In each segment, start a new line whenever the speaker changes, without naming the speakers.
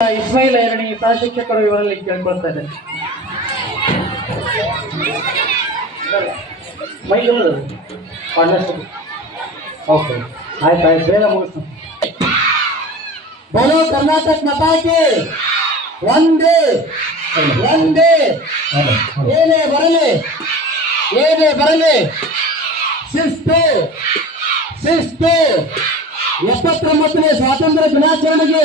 ಇಸ್ಮಾಯಿಲ್ ಐರಣಿ ಪ್ರಾಶಿಕ್ಷಕರು ಇವರಲ್ಲಿ ಕೇಳ್ಕೊಳ್ತಾ ಇದ್ದಾರೆ. ಮೈ ಓಕೆ. ಆಯ್ತು ಆಯ್ತು. ಬೇಗ ಮುಗಿಸ್ತು
ಬೋಲೋ ಕರ್ನಾಟಕ ಮತಾಕೆ. ಒಂದೇ. ಒಂದೇ. ಏನೇ ಬರಲಿ ಏನೇ ಬರಲಿ ಶಿಸ್ತು ಶಿಸ್ತು. ಎಪ್ಪತ್ತೊಂಬತ್ತನೇ ಸ್ವಾತಂತ್ರ್ಯ ದಿನಾಚರಣೆಗೆ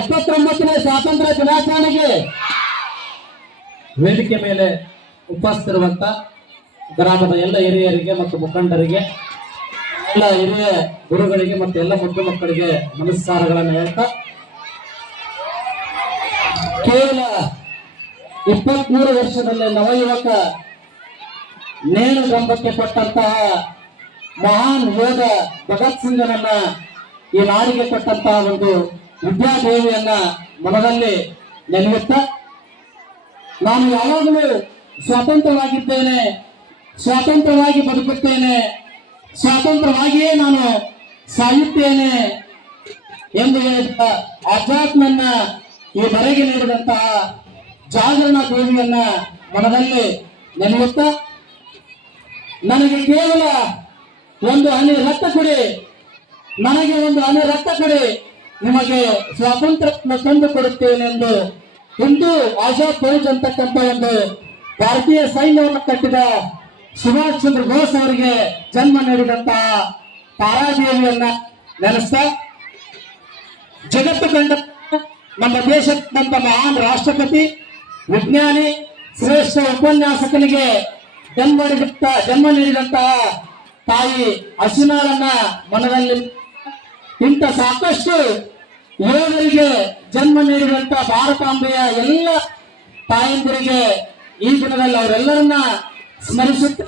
ಎಪ್ಪತ್ತೊಂಬತ್ತನೇ ಸ್ವಾತಂತ್ರ್ಯ ದಿನಾಚರಣೆಗೆ
ವೇದಿಕೆ ಮೇಲೆ ಉಪಸ್ಥಿತಿರುವಂತ ಗ್ರಾಮದ ಎಲ್ಲ ಹಿರಿಯರಿಗೆ ಮತ್ತು ಮುಖಂಡರಿಗೆ, ಎಲ್ಲ ಹಿರಿಯ ಗುರುಗಳಿಗೆ ಮತ್ತು ಎಲ್ಲ ಮುದ್ದು ಮಕ್ಕಳಿಗೆ ನಮಸ್ಕಾರಗಳನ್ನು ಹೇಳ್ತಾ,
ಕೇವಲ ಇಪ್ಪತ್ಮೂರು ವರ್ಷದಲ್ಲಿ ನವಯುವಕ
ನೇಣು ಗಂಬಕ್ಕೆ ಕೊಟ್ಟಂತಹ ಮಹಾನ್ ಯೋಧ ಭಗತ್ ಸಿಂಗನನ್ನ ಈ ನಾಡಿಗೆ ಕೊಟ್ಟಂತಹ ಒಂದು ವಿದ್ಯಾದೇವಿಯನ್ನ ಮನದಲ್ಲಿ ನೆನೆಯುತ್ತ ನಾನು ಯಾವಾಗಲೂ ಸ್ವತಂತ್ರವಾಗಿದ್ದೇನೆ ಸ್ವತಂತ್ರವಾಗಿ ಬದುಕುತ್ತೇನೆ ಸ್ವತಂತ್ರವಾಗಿಯೇ ನಾನು ಸಾಯುತ್ತೇನೆ ಎಂದು ಹೇಳಿದ ಆಧ್ಯಾತ್ಮನ್ನ ಈ ಬರೆಗೆ ನೀಡಿದಂತಹ ಜಾಗರಣ ದೇವಿಯನ್ನ ಮನದಲ್ಲಿ ನೆನೆಯುತ್ತ ನನಗೆ ಕೇವಲ ಒಂದು ಹನಿ ರಕ್ತ ಕೊಡಿ, ನನಗೆ ಒಂದು ಹನಿ ರಕ್ತ ಕೊಡಿ. ನಿಮಗೆ ಸ್ವಾತಂತ್ರ್ಯ ತಂದು ಕೊಡುತ್ತೇನೆಂದು ಹಿಂದೂ ಆಶಾ ಫೌಜ್ ಅಂತಕ್ಕಂಥ ಒಂದು ಭಾರತೀಯ ಸೈನ್ಯವನ್ನು ಕಟ್ಟಿದ ಸುಭಾಷ್ ಚಂದ್ರ ಬೋಸ್ ಅವರಿಗೆ ಜನ್ಮ ನೀಡಿದಂತಹ ತಾರಾದೇವಿಯನ್ನ ನೆನೆಸ್ತಾ ಜಗತ್ತು ಕಂಡ ನಮ್ಮ ದೇಶದ ಮಹಾನ್ ರಾಷ್ಟ್ರಪತಿ, ವಿಜ್ಞಾನಿ, ಶ್ರೇಷ್ಠ ಉಪನ್ಯಾಸಕನಿಗೆ ಜನ್ಮ ನೀಡಿದಂತ ಜನ್ಮ ನೀಡಿದಂತಹ ತಾಯಿ ಅಶ್ವಿನಾಳನ್ನ ಮನದಲ್ಲಿ ಇಂಥ ಸಾಕಷ್ಟು ಯೋಧರಿಗೆ ಜನ್ಮ ನೀಡಿದಂತ ಭಾರತಾಂಬೆಯ ಎಲ್ಲ ತಾಯಂದಿರಿಗೆ ಈ ದಿನದಲ್ಲಿ ಅವರೆಲ್ಲರನ್ನ ಸ್ಮರಿಸುತ್ತ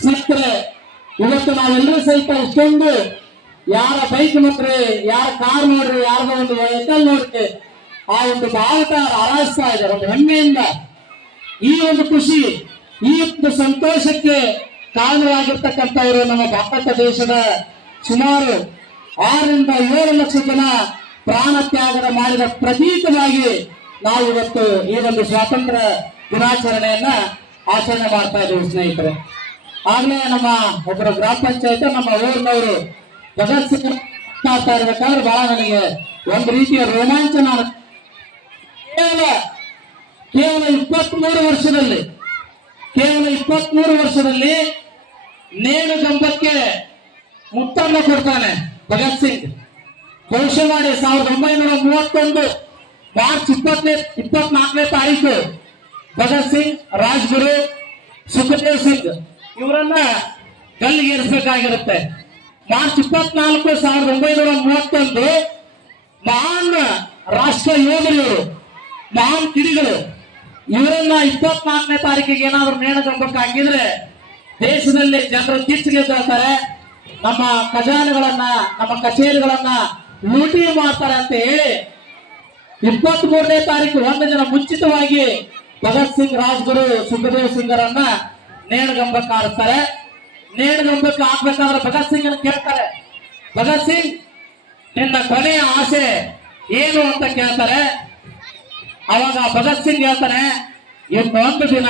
ಸ್ನೇಹಿತರೆ, ಇವತ್ತು ನಾವೆಲ್ಲರೂ ಸಹಿತ ಇಷ್ಟೊಂದು ಯಾರ ಬೈಕ್ ನೋಡ್ರಿ, ಯಾರ ಕಾರ್ ನೋಡ್ರಿ, ಯಾರದ ಒಂದು ವೆಹಿಕಲ್ ನೋಡ್ರಿ, ಆ ಒಂದು ಭಾರತ ಹಾರಾಯಿಸ್ತಾ ಇದ್ದಾರೆ ಒಂದು ಹೆಮ್ಮೆಯಿಂದ ಈ ಒಂದು ಖುಷಿ, ಈ ಒಂದು ಸಂತೋಷಕ್ಕೆ ಕಾರಣವಾಗಿರ್ತಕ್ಕಂಥವರು ನಮ್ಮ ಭಾರತ ದೇಶದ ಸುಮಾರು ಆರರಿಂದ ಏಳು ಲಕ್ಷ ಜನ ಪ್ರಾಣ ತ್ಯಾಗದ ಮಾಡಿದ ಪ್ರತೀಕವಾಗಿ ನಾವು ಇವತ್ತು ಈ ಒಂದು ಸ್ವಾತಂತ್ರ್ಯ ದಿನಾಚರಣೆಯನ್ನ ಆಚರಣೆ ಮಾಡ್ತಾ ಇದ್ದೀವಿ ಸ್ನೇಹಿತರೆ. ಆಗ್ಲೇ ನಮ್ಮ ಒಬ್ಬರು ಗ್ರಾಮ ಪಂಚಾಯತ್, ನಮ್ಮ ಊರಿನವರು ಜಗತ್ ಸಿಂಗ್ ಮಾಡ್ತಾ ಇರ್ಬೇಕಾದ್ರೆ ಬಹಳ ನನಗೆ ಒಂದು ರೀತಿಯ ರೋಮಾಂಚನ ಕೇವಲ ಕೇವಲ ಕೇವಲ ಇಪ್ಪತ್ಮೂರು ವರ್ಷದಲ್ಲಿ, ಕೇವಲ ಇಪ್ಪತ್ಮೂರು ವರ್ಷದಲ್ಲಿ ನೇಣು ಗಂಬಕ್ಕೆ ಮುತ್ತನ್ನ ಕೊಡ್ತಾನೆ ಭಗತ್ ಸಿಂಗ್. ಮಾಡಿ, ಸಾವಿರದ ಒಂಬೈನೂರ ಮೂವತ್ತೊಂದು, ಮಾರ್ಚ್ ಇಪ್ಪತ್ತನೇ, ಇಪ್ಪತ್ನಾಲ್ಕನೇ ತಾರೀಕು, ಭಗತ್ ಸಿಂಗ್, ರಾಜ್ಗುರು, ಸುಖದೇವ್ ಸಿಂಗ್, ಇವರನ್ನ ಗಲ್ಲಿಗೇರಿಸಬೇಕಾಗಿರುತ್ತೆ ಮಾರ್ಚ್ ಇಪ್ಪತ್ನಾಲ್ಕು, ಸಾವಿರದ ಒಂಬೈನೂರ ಮೂವತ್ತೊಂದು, ಮಹಾನ್ ರಾಷ್ಟ್ರ ಯೋಧರು ಮಹಾನ್ ಕಿಡಿಗಳು, ಇವರನ್ನ ಇಪ್ಪತ್ನಾಲ್ಕನೇ ತಾರೀಕಿಗೆ ಏನಾದ್ರು ನೇಣಗಂಬಕ್ಕೆ ಹಾಕಿದ್ರೆ ದೇಶದಲ್ಲಿ ಜನರು ಕಿಚ್ಚಿಗೆ ಹೇಳ್ತಾರೆ ನಮ್ಮ ಖಜಾನೆಗಳನ್ನ, ನಮ್ಮ ಕಚೇರಿಗಳನ್ನ ಲೂಟಿ ಮಾಡ್ತಾರೆ ಅಂತ ಹೇಳಿ ಇಪ್ಪತ್ತ್ ಮೂರನೇ ತಾರೀಕು ಒಂದು ದಿನ ಮುಂಚಿತವಾಗಿ ಭಗತ್ ಸಿಂಗ್ ರಾಜ್ಗುರು ಸುಖದೇವ್ ಸಿಂಗರನ್ನ ನೇಣಗಂಬಕ್ಕೆ ಹಾರಿಸ್ತಾರೆ ನೇಣಗಂಬಕ್ಕೆ ಹಾಕ್ಬೇಕಾದ್ರೆ ಭಗತ್ ಸಿಂಗ್ ಕೇಳ್ತಾರೆ. ಭಗತ್ ಸಿಂಗ್, ನಿನ್ನ ಕೊನೆಯ ಆಸೆ ಏನು ಅಂತ ಕೇಳ್ತಾರೆ. ಅವಾಗ ಭಗತ್ ಸಿಂಗ್ ಹೇಳ್ತಾನೆ, ಇನ್ನೊಂದು ದಿನ,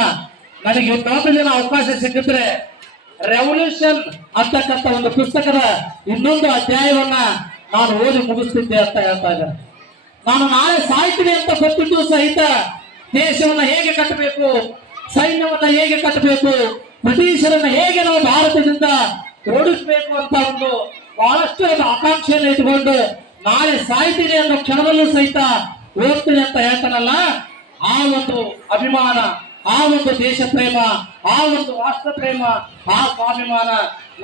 ನನಗೆ ಇನ್ನೊಂದು ದಿನ ಅವಕಾಶ ಸಿಕ್ಕಿದ್ರೆ ರೆವಲ್ಯೂಷನ್ ಅಂತಕ್ಕಂಥ ಒಂದು ಪುಸ್ತಕದ ಇನ್ನೊಂದು ಅಧ್ಯಾಯವನ್ನ ನಾನು ಓದಿ ಮುಗಿಸ್ತಿದ್ದೆ ಅಂತ ಹೇಳ್ತಾ ಇದ್ದಾರೆ ನಾನು ನಾಳೆ ಸಾಯ್ತೀನಿ ಅಂತ ಗೊತ್ತಿದ್ದು ಸಹಿತ ದೇಶವನ್ನು ಹೇಗೆ ಕಟ್ಟಬೇಕು, ಸೈನ್ಯವನ್ನು ಹೇಗೆ ಕಟ್ಟಬೇಕು, ಬ್ರಿಟಿಷರನ್ನು ಹೇಗೆ ನಾವು ಭಾರತದಿಂದ ಓಡಿಸಬೇಕು ಅಂತ ಒಂದು ಬಹಳಷ್ಟು ಒಂದು ಆಕಾಂಕ್ಷೆಯನ್ನು ಇಟ್ಕೊಂಡು ನಾಳೆ ಸಾಯ್ತೀನಿ ಅನ್ನೋ ಕ್ಷಣದಲ್ಲೂ ಸಹಿತ ಓದ್ತೀನಿ ಅಂತ ಹೇಳ್ತಾನಲ್ಲ, ಆ ಒಂದು ಅಭಿಮಾನ, ಆ ಒಂದು ದೇಶ ಪ್ರೇಮ ಆ ಒಂದು ರಾಷ್ಟ್ರ ಪ್ರೇಮ ಆ ಸ್ವಾಭಿಮಾನ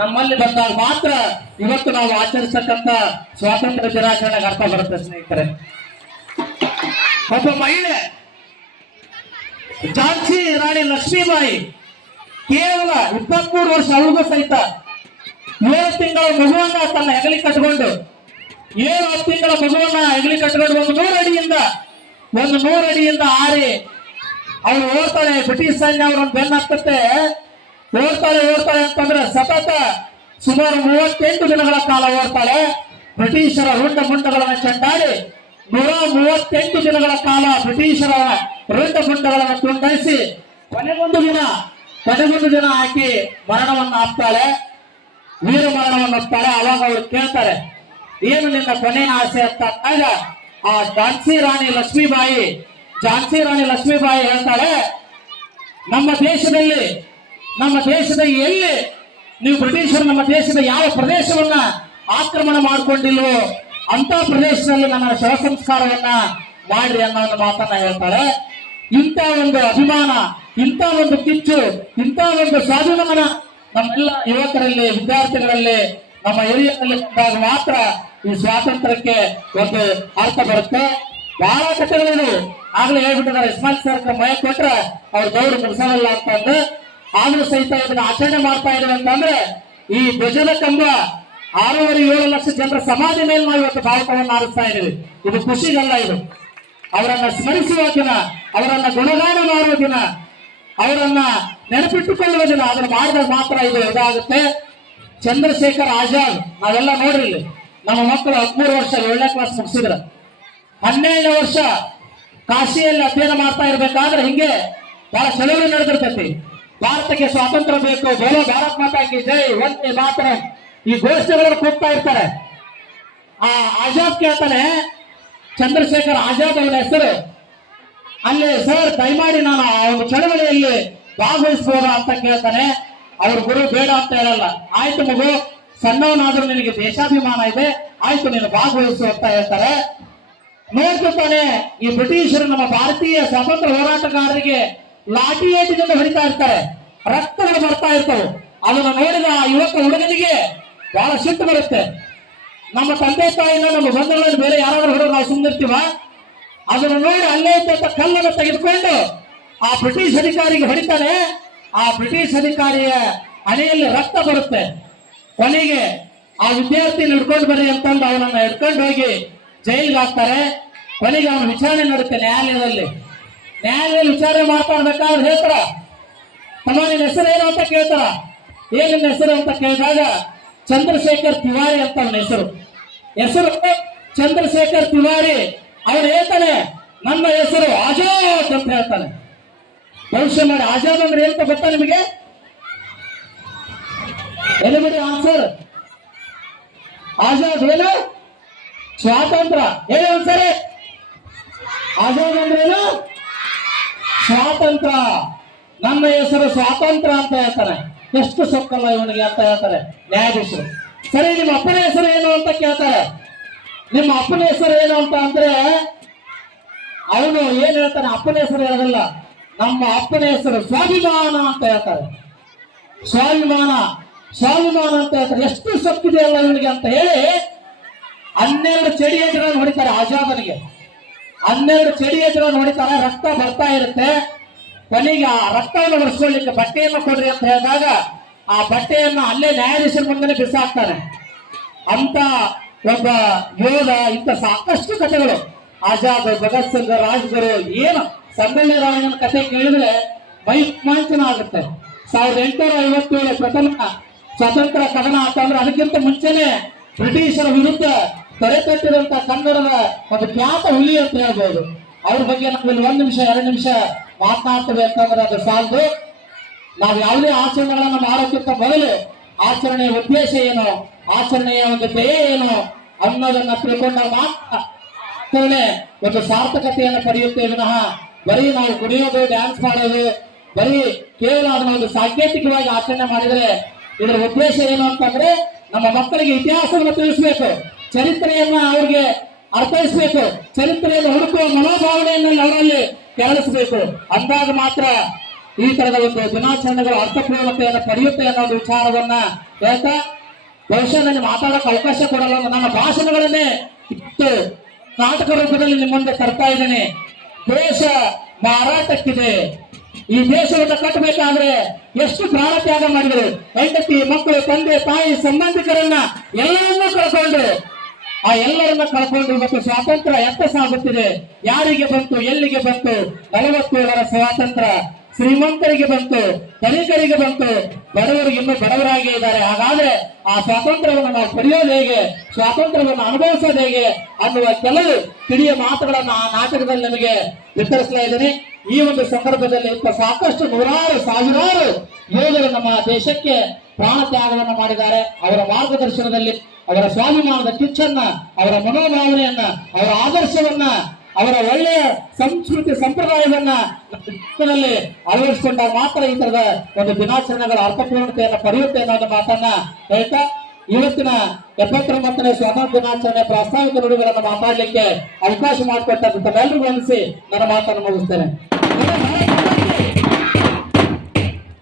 ನಮ್ಮಲ್ಲಿ ಬಂದಾಗ ಮಾತ್ರ ಇವತ್ತು ನಾವು ಆಚರಿಸತಕ್ಕಂತ ಸ್ವಾತಂತ್ರ್ಯ ದಿನಾಚರಣೆಗೆ ಅರ್ಥ ಬರುತ್ತೆ ಸ್ನೇಹಿತರೆ. ಒಬ್ಬ ಮಹಿಳೆ ಝಾನ್ಸಿ ರಾಣಿ ಲಕ್ಷ್ಮೀಬಾಯಿ, ಕೇವಲ ಇಪ್ಪತ್ಮೂರು ವರ್ಷ ಅವಳಿಗೂ ಸಹಿತ ಏಳು ತಿಂಗಳ ಮಗುವನ್ನ ತನ್ನ ಹೆಗಲಿ ಕಟ್ಕೊಂಡು, ಏಳು ಹತ್ತು ತಿಂಗಳ ಮಗುವನ್ನ ಹೆಗಲಿ ಕಟ್ಕೊಂಡು ಒಂದು ನೂರು ಅಡಿಯಿಂದ ಒಂದು ನೂರು ಅಡಿಯಿಂದ ಹಾರಿ ಅವಳು ಓದ್ತಾಳೆ ಬ್ರಿಟಿಷ್ ಸೈನ್ಯ ಅವ್ರನ್ನ ಬೆನ್ನ ಹತ್ತತ್ತೆ. ಓಡ್ತಾಳೆ ಓಡ್ತಾಳೆ ಅಂತಂದ್ರೆ ಸತತ ಸುಮಾರು ಮೂವತ್ತೆಂಟು ದಿನಗಳ ಕಾಲ ಓಡ್ತಾಳೆ ಬ್ರಿಟಿಷರ ರುಂಡ ಮುಂಡಗಳನ್ನು ಚೆಂಡಾಡಿ ನೂರ ಮೂವತ್ತೆಂಟು ದಿನಗಳ ಕಾಲ ಬ್ರಿಟಿಷರ ರುಂಡ ಮುಂಡಗಳನ್ನು ತುಂಡರಿಸಿ ಕೊನೆಗೊಂದು ದಿನ ಕೊನೆಗೊಂದು ದಿನ ಹಾಕಿ ಮರಣವನ್ನು ಹಾಕ್ತಾಳೆ. ವೀರ ಮರಣವನ್ನು ಹಾಕ್ತಾಳೆ. ಅವಾಗ ಅವ್ರು ಕೇಳ್ತಾರೆ, ಏನು ನಿನ್ನ ಕೊನೆಯ ಆಸೆ? ಅಂತ. ಆ ಝಾನ್ಸಿ ರಾಣಿ ಲಕ್ಷ್ಮೀಬಾಯಿ ಝಾನ್ಸಿ ರಾಣಿ ಲಕ್ಷ್ಮೀಬಾಯಿ ಹೇಳ್ತಾಳೆ, ನಮ್ಮ ದೇಶದಲ್ಲಿ, ನಮ್ಮ ದೇಶದ ಎಲ್ಲಿ ನೀವು ಬ್ರಿಟಿಷರು ನಮ್ಮ ದೇಶದ ಯಾವ ಪ್ರದೇಶವನ್ನ ಆಕ್ರಮಣ ಮಾಡಿಕೊಂಡಿಲ್ವೋ ಅಂತ ಪ್ರದೇಶದಲ್ಲಿ ನನ್ನ ಶವ ಸಂಸ್ಕಾರವನ್ನ ಮಾಡ್ರಿ ಅನ್ನೋ ಒಂದು ಮಾತನ್ನ ಹೇಳ್ತಾಳೆ. ಇಂಥ ಒಂದು ಅಭಿಮಾನ, ಇಂಥ ಒಂದು ಕಿಚ್ಚು, ಇಂಥ ಒಂದು ಸ್ವಾಭಿಮಾನ ನಮ್ಮೆಲ್ಲ ಯುವಕರಲ್ಲಿ, ವಿದ್ಯಾರ್ಥಿಗಳಲ್ಲಿ, ನಮ್ಮ ಹಿರಿಯರಲ್ಲಿ ಬಂದಾಗ ಮಾತ್ರ ಈ ಸ್ವಾತಂತ್ರ್ಯಕ್ಕೆ ಒಂದು ಅರ್ಥ ಬರುತ್ತೆ. ಬಹಳ ಕಥೆಗಳಿವೆ. ಆಗ್ಲೇ ಹೇಳ್ಬಿಟ್ಟಿದ್ದಾರೆ ಇಸ್ಮಾಯಿಲ್ ಸರ್ ಮಯ ಕೊಟ್ರೆ ಅವ್ರ ಗೌರವ ಮುಗಿಸಲ್ಲ ಅಂತಂದು ಆದ್ರೂ ಸಹಿತ ಇದನ್ನ ಆಚರಣೆ ಮಾಡ್ತಾ ಇದ್ದಾರೆ ಅಂತಂದ್ರೆ ಈ ಧ್ವಜದ ಕಂಬ ಆರೂವರೆ ಏಳು ಲಕ್ಷ ಜನರ ಸಮಾಧಿ ಮೇಲೆ ನಾವು ಇವತ್ತು ಭಾರತವನ್ನು ಆರಿಸ್ತಾ ಇದೀವಿ ಇದು ಖುಷಿಗಲ್ಲ ಇದು. ಅವರನ್ನ ಸ್ಮರಿಸುವ ದಿನ, ಅವರನ್ನ ಗುಣಗಾನ ಮಾಡುವ ದಿನ, ಅವರನ್ನ ನೆನಪಿಟ್ಟುಕೊಳ್ಳುವ ದಿನ, ಅದನ್ನ ಮಾಡಿದಾಗ ಮಾತ್ರ ಇದು ಇದಾಗುತ್ತೆ. ಚಂದ್ರಶೇಖರ್ ಆಜಾದ್, ನಾವೆಲ್ಲ ನೋಡ್ರಿ ನಮ್ಮ ಮಕ್ಕಳು ಹದಿಮೂರು ವರ್ಷ, ಏಳನೇ ಕ್ಲಾಸ್ ಮುಗಿಸಿದ್ರ. ಹನ್ನೆರಡನೇ ವರ್ಷ ಕಾಶಿಯಲ್ಲಿ ಅಧ್ಯಯನ ಮಾಡ್ತಾ ಇರ್ಬೇಕಾದ್ರೆ ಹಿಂಗೆ ಬಹಳ ಚಳವಳಿ ನಡೆದಿರ್ತೈತಿ. ಭಾರತಕ್ಕೆ ಸ್ವಾತಂತ್ರ್ಯ ಬೇಕು, ಬೋಲೋ ಭಾರತ್ ಮಾತಾ ಕಿ ಜೈ ವಂದೇ ಮಾತ್ರ ಈ ಘೋಷಣೆಗಳನ್ನು ಕೂಗ್ತಾ ಇರ್ತಾರೆ. ಆ ಆಜಾದ್ ಕೇಳ್ತಾನೆ ಚಂದ್ರಶೇಖರ್ ಆಜಾದ್ ಅವರ ಹೆಸರು. ಅಲ್ಲಿ, ಸರ್, ದಯಮಾಡಿ ನಾನು ಆ ಒಂದು ಚಳವಳಿಯಲ್ಲಿ ಭಾಗವಹಿಸಬಹುದಾ ಅಂತ ಕೇಳ್ತಾನೆ. ಅವ್ರ ಗುರು ಬೇಡ ಅಂತ ಹೇಳಲ್ಲ. ಆಯ್ತು ಮಗು, ಸಣ್ಣವನಾದ್ರೂ ನಿನಗೆ ದೇಶಾಭಿಮಾನ ಇದೆ. ಆಯ್ತು ನೀನು ಭಾಗವಹಿಸು ಅಂತ ಹೇಳ್ತಾರೆ. ನೋಡ್ತಿರ್ತಾನೆ ಈ ಬ್ರಿಟಿಷರು ನಮ್ಮ ಭಾರತೀಯ ಸ್ವಾತಂತ್ರ್ಯ ಹೋರಾಟಗಾರರಿಗೆ ಲಾಠಿ ಏಟಿನಿಂದ ಹೊಡಿತಾ ಇರ್ತಾರೆ. ರಕ್ತಗಳು ಬರ್ತಾ ಇರ್ತವೆ. ಅದನ್ನ ನೋಡಿದ ಆ ಯುವಕ ಹುಡುಗನಿಗೆ ಬಹಳ ಸಿಟ್ಟು ಬರುತ್ತೆ. ನಮ್ಮ ತಂದೆ ತಾಯಿನ ನಮ್ಮ ಬಂಧುಗಳನ್ನು ಬೇರೆ ಯಾರಾದ್ರೂ ಹೊಡೆದು ನಾವು ಸುಮ್ಮನಿರ್ತೀವ ಅದನ್ನು ನೋಡಿ ಅಲ್ಲೇ ಇದ್ದಂತ ಕಲ್ಲನ್ನು ತೆಗೆದುಕೊಂಡು ಆ ಬ್ರಿಟಿಷ್ ಅಧಿಕಾರಿಗೆ ಹೊಡಿತಾನೆ. ಆ ಬ್ರಿಟಿಷ್ ಅಧಿಕಾರಿಯ ಹಣೆಯಲ್ಲಿ ರಕ್ತ ಬರುತ್ತೆ. ಕೊನೆಗೆ ಆ ವಿದ್ಯಾರ್ಥಿ ಹಿಡ್ಕೊಂಡು ಬರ್ರಿ ಅಂತಂದು ಅವನನ್ನ ಹಿಡ್ಕೊಂಡು ಹೋಗಿ ಜೈಲಿಗೆ ಹಾಕ್ತಾರೆ ಕೊನೆಗೆ ಅವನು ವಿಚಾರಣೆ ನೋಡುತ್ತೆ ನ್ಯಾಯಾಲಯದಲ್ಲಿ. ನ್ಯಾಯಾಲಯದಲ್ಲಿ ವಿಚಾರಣೆ ಮಾತಾಡ್ಬೇಕಾದ್ರೆ ಹೇಳ್ತಾರ. ತಮ್ಮ ನಿನ್ನ ಹೆಸರು ಏನು ಅಂತ ಕೇಳ್ತಾರ. ಏನಿನ್ನ ಹೆಸರು ಅಂತ ಕೇಳಿದಾಗ ಚಂದ್ರಶೇಖರ್ ತಿವಾರಿ ಅಂತ ಅವನ ಹೆಸರು. ಹೆಸರು ಚಂದ್ರಶೇಖರ್ ತಿವಾರಿ. ಅವನು ಹೇಳ್ತಾನೆ, ನನ್ನ ಹೆಸರು ಆಜಾದ್ ಅಂತ ಹೇಳ್ತಾನೆ. ಭವಿಷ್ಯ ಮಾಡಿ ಆಜಾದ್ ಅಂದ್ರೆ ಏನಂತ ಗೊತ್ತಾ ನಿಮಗೆ? ಎಲ್ಲಿ ಬಿಡಿ ಆನ್ಸರ್ ಆಜಾದ್ ಏನು? ಸ್ವಾತಂತ್ರ್ಯ. ಹೇಳಿ ಒಂದ್ಸರಿ. ಆಜಾದ್ ಅಂದ್ರೆ ಏನು ಸ್ವಾತಂತ್ರ್ಯ. ನನ್ನ ಹೆಸರು ಸ್ವಾತಂತ್ರ್ಯ ಅಂತ ಹೇಳ್ತಾರೆ ಎಷ್ಟು ಸೊಕ್ಕಲ್ಲ ಇವನಿಗೆ ಅಂತ ಹೇಳ್ತಾರೆ. ನ್ಯಾಯಾಧೀಶರು. ಸರಿ, ನಿಮ್ಮ ಅಪ್ಪನ ಹೆಸರು ಏನು ಅಂತ ಕೇಳ್ತಾರೆ. ನಿಮ್ಮ ಅಪ್ಪನ ಹೆಸರು ಏನು ಅಂತ ಅಂದ್ರೆ, ಅವನು ಏನ್ ಹೇಳ್ತಾನೆ? ಅಪ್ಪನ ಹೆಸರು ಹೇಳೋದಿಲ್ಲ. ನಮ್ಮ ಅಪ್ಪನ ಹೆಸರು ಸ್ವಾಭಿಮಾನ ಅಂತ ಹೇಳ್ತಾರೆ. ಸ್ವಾಭಿಮಾನ. ಸ್ವಾಭಿಮಾನ ಅಂತ ಹೇಳ್ತಾರೆ. ಎಷ್ಟು ಸೊಕ್ಕಿದೆ ಅಲ್ಲ ಇವನಿಗೆ ಅಂತ ಹೇಳಿ ಹನ್ನೆರಡು ಚಡಿ ಎದುರನ್ನು ಹೊಡಿತಾರೆ ಆಜಾದನಿಗೆ. ಹನ್ನೆರಡು ಚಡಿ ಎದುರನ್ನು ಹೊಡಿತಾರೆ, ರಕ್ತ ಬರ್ತಾ ಇರುತ್ತೆ. ಕೊನೆಗೆ ಆ ರಕ್ತವನ್ನು ಒರೆಸ್ಕೊಳ್ಳಿಕ್ಕೆ ಬಟ್ಟೆಯನ್ನು ಕೊಡ್ರಿ ಅಂತ ಹೇಳಿದಾಗ ಆ ಬಟ್ಟೆಯನ್ನು ಅಲ್ಲೇ ನ್ಯಾಯಾಧೀಶರ ಮುಂದೆ ಬಿಸಾಕ್ತಾನೆ ಅಂತ ಒಬ್ಬ ಯೋಧ, ಇಂಥ ಸಾಕಷ್ಟು ಕಥೆಗಳು. ಆಜಾದ್ ಭಗತ್ ಸಿಂಗ್ ರಾಜ್ಗುರು, ಏನು ಸಂಗೊಳ್ಳಿ ರಾಯಣ್ಣನ ಕಥೆ ಕೇಳಿದ್ರೆ ಮೈ ಆಗುತ್ತೆ. ಸಾವಿರದ ಎಂಟುನೂರ ಐವತ್ತೇಳು ಪ್ರಥಮ ಸ್ವತಂತ್ರ ಕದನ ಅಂತಂದ್ರೆ ಅದಕ್ಕಿಂತ ಮುಂಚೆನೆ ಬ್ರಿಟಿಷರ ವಿರುದ್ಧ ತಡೆತಟ್ಟಿದಂತ ಕನ್ನಡದ ಒಂದು ಖ್ಯಾತ ಹುಲಿ ಅಂತ ಹೇಳ್ಬೋದು. ಅವ್ರ ಬಗ್ಗೆ ನಮ್ಮಲ್ಲಿ ಒಂದ್ ನಿಮಿಷ, ಎರಡು ನಿಮಿಷ ಮಾತನಾಡ್ತಬೇಕಂದ್ರೆ ಅದು ಸಾಲದು. ನಾವು ಯಾವುದೇ ಆಚರಣೆಗಳನ್ನು ಮಾಡೋಕ್ಕಿಂತ ಮೊದಲು ಆಚರಣೆಯ ಉದ್ದೇಶ ಏನು, ಆಚರಣೆಯ ಒಂದು ಧ್ಯೇಯ ಏನು ಅನ್ನೋದನ್ನ ತಿಳ್ಕೊಂಡ ಮಾತ್ರ ಒಂದು ಸಾರ್ಥಕತೆಯನ್ನು ಪಡೆಯುತ್ತೆ ವಿನಃ ಬರೀ ನಾವು ಕುಡಿಯೋದು ಡ್ಯಾನ್ಸ್ ಮಾಡೋದು, ಬರೀ ಕೇವಲ ಅದನ್ನ ಒಂದು ಸಾಂಕೇತಿಕವಾಗಿ ಆಚರಣೆ ಮಾಡಿದ್ರೆ ಇದರ ಉದ್ದೇಶ ಏನು ಅಂತಂದ್ರೆ ನಮ್ಮ ಮಕ್ಕಳಿಗೆ ಇತಿಹಾಸವನ್ನು ತಿಳಿಸ್ಬೇಕು. ಚರಿತ್ರೆಯನ್ನ ಅವ್ರಿಗೆ ಅರ್ಥೈಸಬೇಕು. ಚರಿತ್ರೆಯಲ್ಲಿ ಹುಡುಕುವ ಮನೋಭಾವನೆಯನ್ನು ಅವರಲ್ಲಿ ಕೆರಳಿಸಬೇಕು. ಅಂದಾಗ ಮಾತ್ರ ಈ ತರದ ಒಂದು ದಿನಾಚರಣೆಗಳು ಅರ್ಥಪೂರ್ಣತೆಯನ್ನು ಪಡೆಯುತ್ತೆ ಅನ್ನೋ ಒಂದು ವಿಚಾರವನ್ನ ಹೇಳ್ತಾ, ಬಹುಶಃ ನನಗೆ ಅವಕಾಶ ಕೊಡಲ್ಲ ನನ್ನ ಭಾಷಣಗಳನ್ನೇ ಇತ್ತು ನಾಟಕ ರೂಪದಲ್ಲಿ ನಿಮ್ಮ ಮುಂದೆ ತರ್ತಾ ಇದ್ದೇನೆ. ದೇಶ ಮಾರಾಟಕ್ಕಿದೆ. ಈ ದೇಶವನ್ನು ಕಟ್ಟಬೇಕಾದ್ರೆ ಎಷ್ಟು ಪ್ರಾಣ ತ್ಯಾಗ ಮಾಡಿದರು? ಹೆಂಡತಿ, ಮಕ್ಕಳು, ತಂದೆ, ತಾಯಿ, ಸಂಬಂಧಿಕರನ್ನ ಎಲ್ಲರನ್ನೂ ಕಳ್ಕೊಂಡು ಆ ಎಲ್ಲರನ್ನ ಕಳ್ಕೊಂಡು ಇವತ್ತು ಸ್ವಾತಂತ್ರ್ಯ ಎತ್ತ ಸಾಗುತ್ತಿದೆ. ಯಾರಿಗೆ ಬಂತು, ಎಲ್ಲಿಗೆ ಬಂತು? ನಲವತ್ತೇಳರ ಸ್ವಾತಂತ್ರ್ಯ ಶ್ರೀಮಂತರಿಗೆ ಬಂತು ಧನಿಕರಿಗೆ ಬಂತು. ಬಡವರು ಇನ್ನೂ ಬಡವರಾಗಿ ಇದ್ದಾರೆ. ಹಾಗಾದ್ರೆ ಆ ಸ್ವಾತಂತ್ರ್ಯವನ್ನು ನಾವು ಪಡೆಯೋದು ಹೇಗೆ? ಸ್ವಾತಂತ್ರ್ಯವನ್ನು ಅನುಭವಿಸೋದು ಹೇಗೆ? ಅನ್ನುವ ಕೆಲವು ತಿಳಿಯ ಮಾತುಗಳನ್ನು ಆ ನಾಟಕದಲ್ಲಿ ನಿಮಗೆ ವಿತರಿಸ್ತಾ ಇದ್ದೀನಿ. ಈ ಒಂದು ಸಂದರ್ಭದಲ್ಲಿ ಇಂಥ ಸಾಕಷ್ಟು ನೂರಾರು, ಸಾವಿರಾರು ಯೋಧರು ನಮ್ಮ ದೇಶಕ್ಕೆ ಪ್ರಾಣ ತ್ಯಾಗವನ್ನು ಮಾಡಿದ್ದಾರೆ. ಅವರ ಮಾರ್ಗದರ್ಶನದಲ್ಲಿ ಅವರ ಸ್ವಾಭಿಮಾನದ ಕಿಚ್ಚನ್ನ, ಅವರ ಮನೋಭಾವನೆಯನ್ನ, ಅವರ ಆದರ್ಶವನ್ನ, ಅವರ ಒಳ್ಳೆಯ ಸಂಸ್ಕೃತಿ ಸಂಪ್ರದಾಯವನ್ನ ಅಳವಡಿಸಿಕೊಂಡಾಗ ಮಾತ್ರ ಈ ತರದ ಒಂದು ದಿನಾಚರಣೆಗಳ ಅರ್ಥಪೂರ್ಣತೆಯನ್ನು ಪಡೆಯುತ್ತೆ ಅನ್ನೋದು ಮಾತನ್ನ ಹೇಳ್ತಾ, ಇವತ್ತಿನ ಎಪ್ಪತ್ತೊಂಬತ್ತನೇ ಸ್ವಾತಂತ್ರ್ಯ ದಿನಾಚರಣೆ ಪ್ರಾಸ್ತಾವಿಕ ನುಡಿಗಳನ್ನು ಮಾತಾಡಲಿಕ್ಕೆ ಅವಕಾಶ ಮಾಡಿಕೊಟ್ಟಂತ ತಮ್ಮೆಲ್ಲರಿಗೂ ಅನಿಸಿ ನನ್ನ ಮಾತನ್ನು ಮುಗಿಸ್ತೇನೆ.